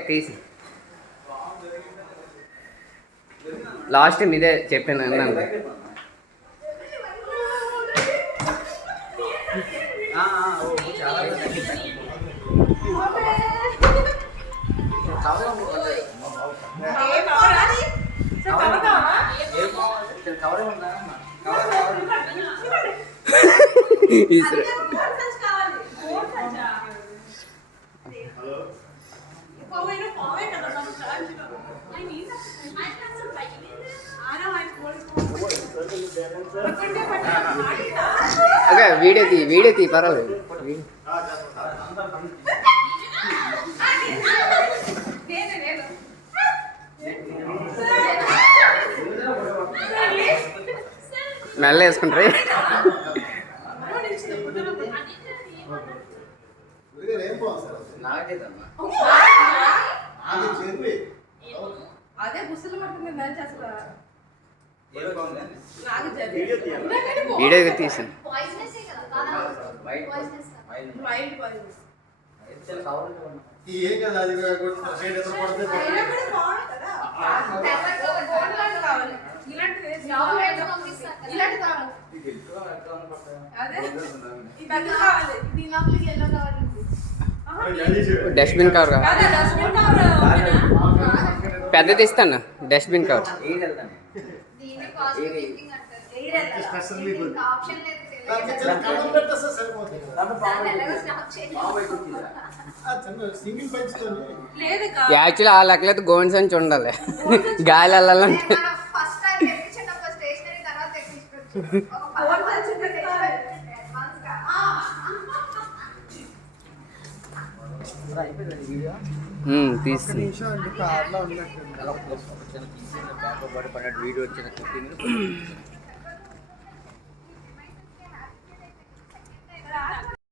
తీసి లాస్ట్ మీదే చెప్పాను అన్నాను. ఓకే వీడియో తీ పర్వాలేదు. మెల్ల వేసుకుంటారు. వీడియో తీసాను. డస్ట్బిన్ కవర్ పెద్దది ఇస్తాను. డస్ట్బిన్ కవర్ యాక్చువల్లీ ఆ లెక్కలైతే గోన్స్ అని ఉండాలి. గాలి వెళ్ళాలంటే తీసి వీడియో వచ్చిన